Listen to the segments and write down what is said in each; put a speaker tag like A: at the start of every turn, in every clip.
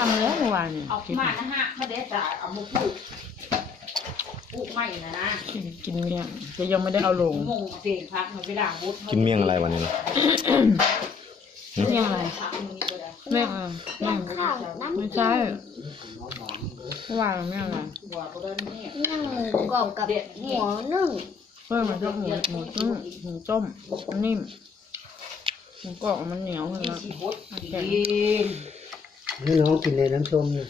A: ำเลยเมื่อวาน
B: เอามานะฮะเขาได้จ่ายเอามาปลูกใหม่นะ
A: กินเมี่ยงจะยังไม่ได้เอาลง
B: มงเตียงพักมันไปด่างบุตร
C: กินเมี่ยงอะไรวันนี้ล่ะ
A: เมี่ยงอะไรเมี่ยงไม่ใช่เมื่อวานเมี่ยงอะไร
D: เมี่ยงหมูกรอบกับหมูนึ่ง
A: เพิ่มมาชอบหมูต้มนิ่มหมูกรอบมันเหนียวขึ้นแล้ว
E: ให้น้องกินในน้ำส้มเนี่ย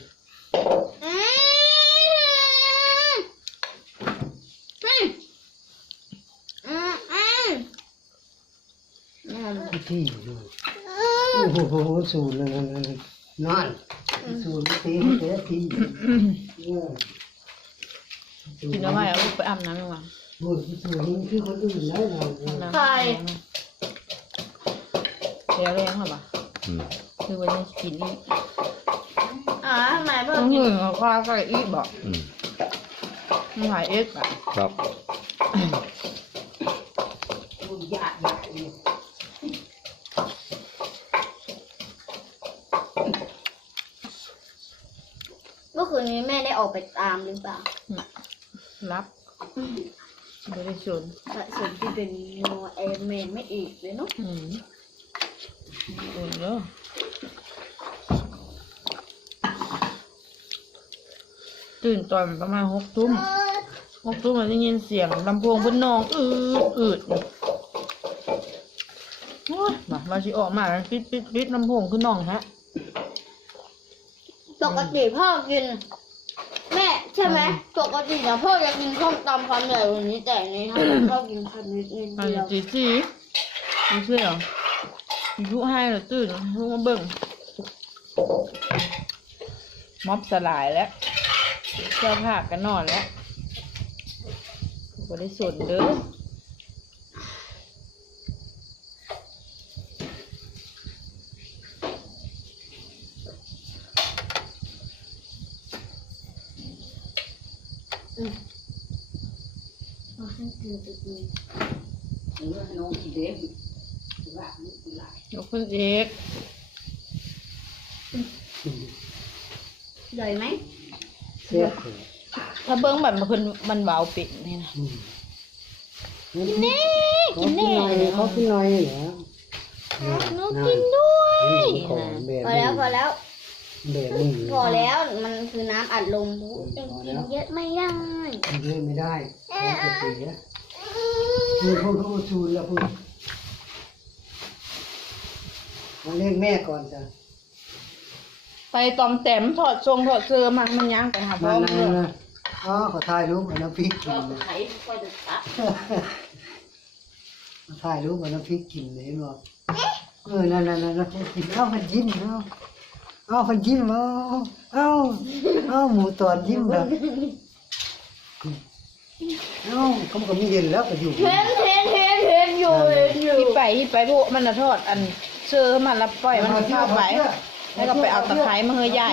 E: ที่โอ้โหสูตรนั่นสูตรตีเสียที
A: กินแล้วไม่เอาไปอาบน้ำดีกว่า
E: สูตรนี้คือคนอื่นแล้วเรา
D: ใคร
A: เดี๋ยวแรงเหรอปะคือวันนี้กินอีก
D: ทำไมเพิ่
A: ต้
D: ม
A: อง
D: กิ
A: ห
D: น
A: นึ่งเอาข้าวใส่อีกบอกมันหลายเอ็กซ์อ่ะ
C: ครับ
D: เมื่อคืนนี้แม่ได้ออกไปตามหรือเปล่า
A: รับไม่ได้ชน
D: สะสมที่เป็นโนเอเมนไม่อีกเลยเนาะ
A: เนอะตื่นตอนประมาณ6 ทุ่มมันได้ยินเสียงลำโพงบนนองอืดมาชิออกมาปิดลำโพงขึ้นนองฮะ
D: ปกติพ่อกินแม่ใช่ไหมปกตินะพ่อจะกินข้าวตำคำใหญ่กว่านี้แต่ในทางพ่อกินคำนิดเดียว
A: จีไม่ใช่เหรอยุให้เหรอตื่นลูกมาเบิ่งม็อบสลายแล้วเสื้อผ้ากันนอนแล้วก็ได้สนเด้อ
B: น้องกินเด็ก
A: ยกขึ้นเอก
D: เลยไหม
E: เสีย
A: ถ้าเบิ้งแบบมันเบาปิดนี่นะ
E: กินแน่เขากินน้อยเหรอ
A: หนูกินด้วย
D: พอแล้ว
E: แบบนี้
D: พอแล้วมันคือน้ำอัดลมบุ๊กินเยอะไม่ได้
E: กินเยอะไม่ได้จะเสียคือพูดชูนแล้วพูดมาเรียกแม่ก่อนจ้ะ
A: ไปตอมแต้มถอดทรงถอดเสื้อมันย่างไปหาพ่อเมื่อ
E: อ๋อขอถ่ายรูปกับน้ำพริกกินเลยถ่ายรูปกับน้ำพริกกินเลยหรอนั่นกินมันยิ้มมันยิ้มหมูตอนยิ้มแบบเขาก็มีเห็นแล้วก็อยู่
D: เห็นอยู่
A: ที่ไปพวกมันทอดอันเสื้อมันแล้วปล่อยมันเข้าไปแล้วก็ไปเอาตะไคร้มาเฮยใหญ่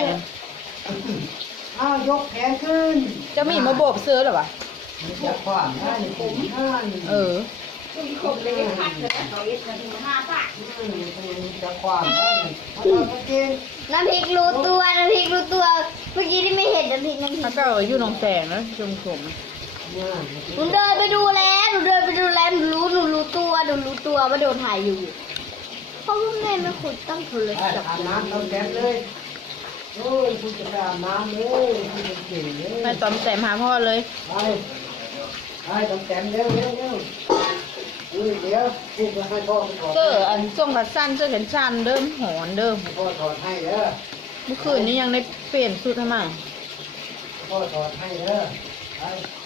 E: ยกแขนขึ้น
A: จะมีมาโบบเสื้อหรอวะ
E: จะขวางได้ผม
B: คมเลยพัดเลยต่ออีกนาที5 บาท
E: จะขวางได้
D: น้ำพริกรู้ตัวเมื่อกี้ที่ไม่เห็นน้ำพริก
A: แล้วก็อยู่หนองแสงนะชม
D: หนูเดินไปดูแล้วหนูรู้ตัวว่าโดนถ่ายอยู่เพราะว่าแม่ไม่ขุดตั้งโทรศัพท์
E: อาบน้ำต้องแก๊สเลยโอ้ยคุณจะไปอาบน้ำเลยคุณจะเก่งเลย
A: ไปตอมแต้มหาพ่อเลย
E: ไปต้องแต้มเร็วเดี๋ยวพูดให้พ่อไปถอด
A: อันส่งกัดสั้นเสื้อแขนสั้นเดิมหอนเดิม
E: พ่อถอดให้เด้อ
A: เมื่อคืนนี้ยังได้เปลี่ยนชุดทำไม
E: พ่อถอดให้เด้อไป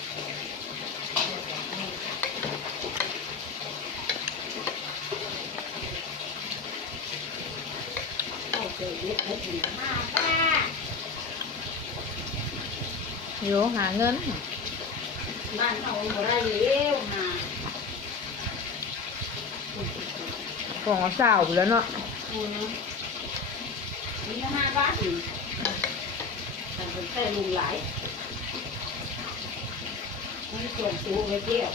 A: โยหาเงิน
B: บ้านเขาบ่ได้เลี้ยวหา
A: ของสาวไปแล้วเนาะ
B: มี5 บาทอยู่แต่เป็นใส่ลุงหลายนี่ส่วนสูงไว้เที่ยว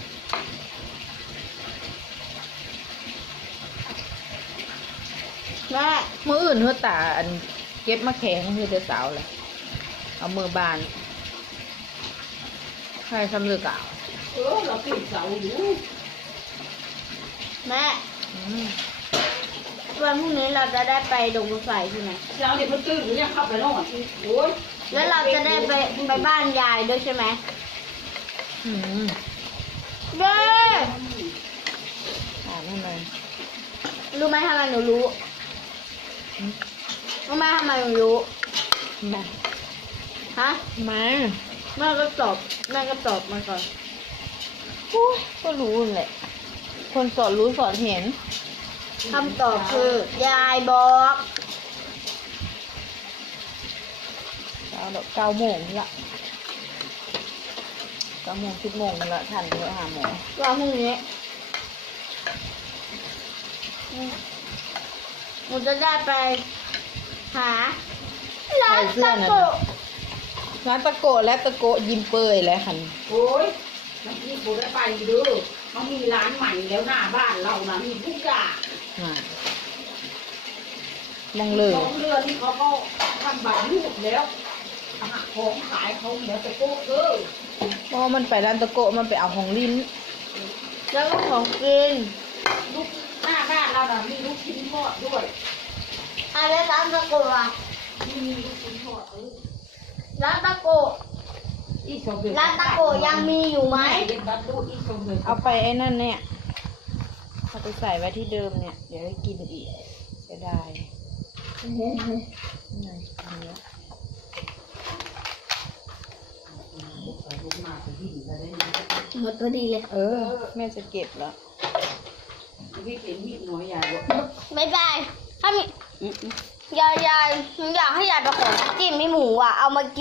A: น
D: แม่
A: มืออื่นเธอตาอันเก็บมาแข็งคือแต่สาวเลยเอามือบานใครทำเลือกอ่ะ
B: เราปิดเสาอยู่
D: แม่
A: อืม
D: วันพรุ่งนี้เราจะได้ไปดงรถไฟใช่ไหม
B: เช้าเนี่ยมันตื่นหรือยังเข้าไปนอนโอ้ย
D: แล้วเราจะได้ไปบ้านยายด้วยใช่ไหม
A: อืม
D: เย้
A: อ่านให้มัน
D: รู้ไหมทำไมหนูรู้รู้ไหมทำไมหนูรู้
A: มา
D: ฮะ
A: มา
D: แม่ก็ตอบมาก่อน
A: โอ้ยก็รู้แหละ คนสอนรู้สอนเห็น
D: คำตอบคือยายบอก
A: 9 โมงละ9 โมง 10 โมงละทันเพื่อหาหมอ
D: ว่าพรุ่งนี้หนูจะได้ไปหาร้านตะโกะ
A: ร้านตะโกะและตะโกะยิ้มเปยแล้วคัน
B: โอ้ยมันที่กูได้ไปดูเขามีร้านใหม่แล้วหน้าบ้านเรานะมีทุกอย่าง
A: อ่าลองเลย
B: ของเรือนี่เขาก็ทำบัตรรูปแล้วของขายเขาเหลือแต่โก้
A: เพราะว่ามันไปร้านตะโกะมันไปเอาของลิ้น
D: แล้วก็ของกิน
B: ลูกหน้าบ้านเราน่ะมีลูกชิ้นทอดด้วย
D: อะไรร้านตะโกะอะ
B: มีลูกชิ้นทอด
D: ร้านตะโกะ
B: อีโซเบ
D: ร้านตะโกะยังมีอยู่ไหม
B: เด็กบัตรรูปอีโซเบ
A: เอาไปไอ้นั่นเนี่ยเอาไปใส่ไว้ที่เดิมเนี่ย เดี๋ยวได้กินอีกจะได้นี่ไงอันเนี้ย
D: หมดพอดีเลย
A: แม่จะเก็บแล้ว
B: พี่เป็นมีดน้อยใหญ่กว่า
D: บ๊ายบายถ้ามียายอยากให้ยายไปขอจิ้มให้หมูอ่ะเอามากิน